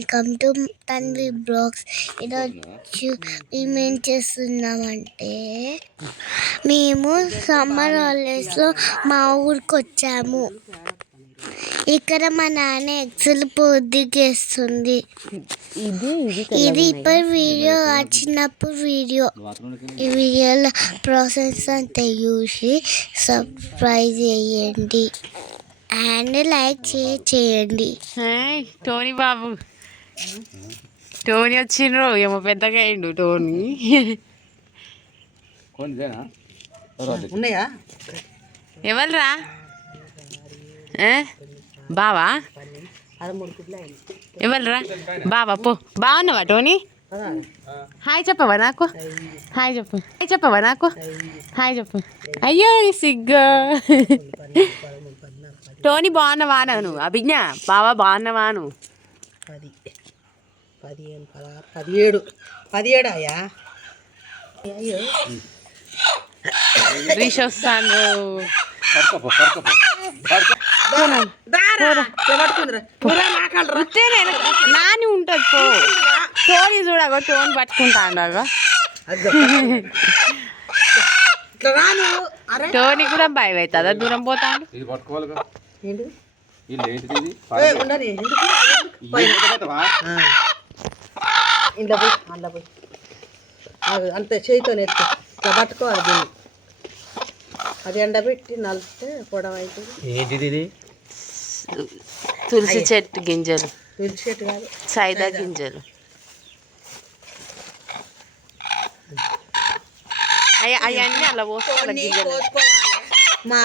Welcome to Tanvi blogs. ఈరోజు మేమేం చేస్తున్నామంటే మేము సమ్మర్ హాలిడేస్లో మా ఊరికి వచ్చాము. ఇక్కడ మా నాన్న ఎగ్జల్ పొద్దుగేస్తుంది. ఇది ఇప్పుడు వీడియో వచ్చినప్పుడు వీడియో ఈ వీడియోలో ప్రాసెస్ అంతా చూసి సబ్స్క్రైబ్ చేయండి అండ్ లైక్ చేయండి. టోనీ బాబు టోనీ వచ్చిండ్రు ఏమో పెద్దగా అయిండు టోనీ. ఉన్నాయా ఎవరురా బావా ఎవరురా బావా పో బాగున్నావా టోనీ? హాయ్ చెప్పవా నాకు? హాయ్ చెప్పు. హాయ్ చెప్పవా నాకు? హాయ్ చెప్పు. అయ్యో సిగ్గు. టోనీ బాగున్నావా నువ్వు? అభిజ్ఞ బావా బాగున్నావా నువ్వు? 17 అయ్యా. రీష్ వస్తాను. నాని ఉంటుంది పో. టోనీ చూడగో టోన్ పట్టుకుంటాడు. టోనీ కూడా భయం అవుతుందా దూరం పోతాడు? అంతే చేయితో ఎత్తు ఇట్లా పట్టుకోవాలి దీన్ని. అది ఎండబెట్టి నలిపితే పొడవ అవుతుంది. ఏంటిది? తులసి చెట్టు గింజలు. తులసి చెట్టు కాదు, సైదా గింజలు. అవన్నీ అలా పోసుకోవాలి. మా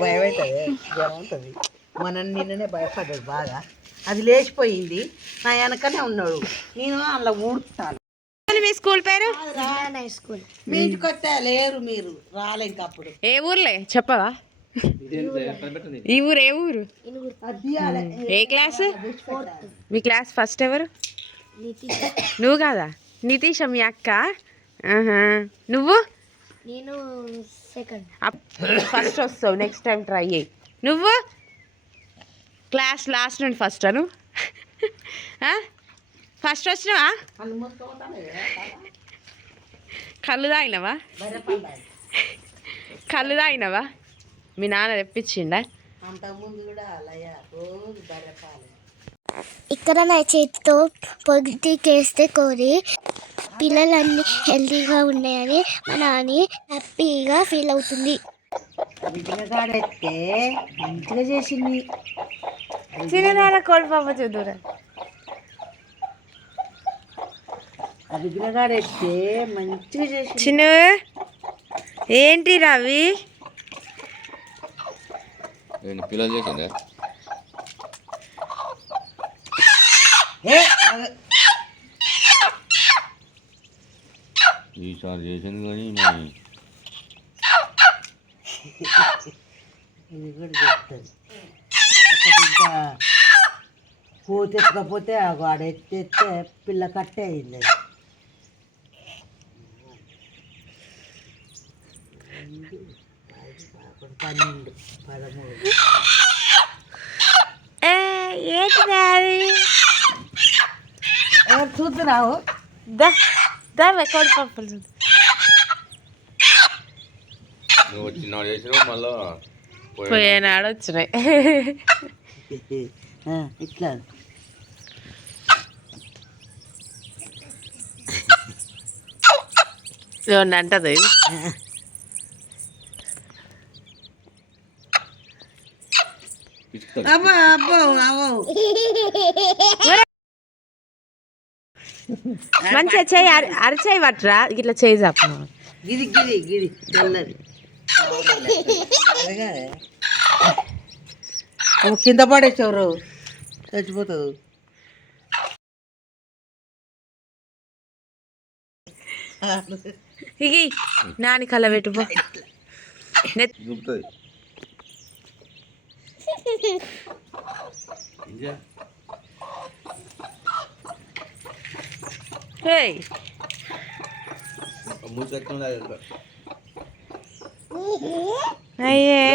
భయం అవుతుంది, జ్వరం ఉంటుంది. మన నిన్ననే భయపడ్డాడు బాగా. అది లేచిపోయింది, నా వెనకనే ఉన్నాడు. నేను అలా ఊడుతాను. మీ స్కూల్ పేరు? స్కూల్. మీ ఇంటికి వస్తే లేరు, మీరు రాలే ఇంకప్పుడు. ఏ ఊర్లే చెప్పవా? ఈ ఊరు ఏ ఊరు? ఏ క్లాస్? మీ క్లాస్ ఫస్ట్ ఎవరు? నువ్వు కాదా? నితీష మీ అక్క? నువ్వు? నేను సెకండ్. ఫస్ట్ వస్తావు, నెక్స్ట్ టైం ట్రై చేయి. నువ్వు క్లాస్ లాస్ట్ నుండి ఫస్ట్ అను. ఫస్ట్ వచ్చినావా? కళ్ళు తాగినవా? కళ్ళు తాగినవా? మీ నాన్న తెప్పించిండా? ఇక్కడ నా చేతితో పొద్దుకేస్తే కోరి పిల్లలన్నీ హెల్తీగా ఉన్నాయని మా నాన్న హ్యాపీగా ఫీల్ అవుతుంది. విగ్రహాడెత్తే మంచిగా చేసింది. చిన్న కోడి పాప చూద్దురా. ఆ విగ్రహాడెత్తే మంచిగా చేసింది. చిన్న ఏంటి రవి? పిల్లలు చేసిందా? ఈసారి చేసింది కానీ ఇది కూడా చెప్తుంది. ఇంకా పోతెత్తకపోతే ఆడ ఎత్తెత్తే పిల్ల కట్టే అయింది. 12, 13 చూద్దురావు. కోడి పప్పులు చూద్దు. వచ్చినాడు చేసినావు మళ్ళా పోయినాడు వచ్చినాయి. ఇట్లా ఏమన్నా అంటది? అబ్బో అబ్బో అవ్వో మంచిగా చేయి, అరచేయి పట్టరా, ఇట్లా చేయి చాపు. గిరి గిరి గిరి తెల్లది కింద పడేసేవరు చచ్చిపోతుంది. ఇగి నాని కళ్ళ పెట్టుపో. ఏయ్ మూసెత్తుందా అయ్యే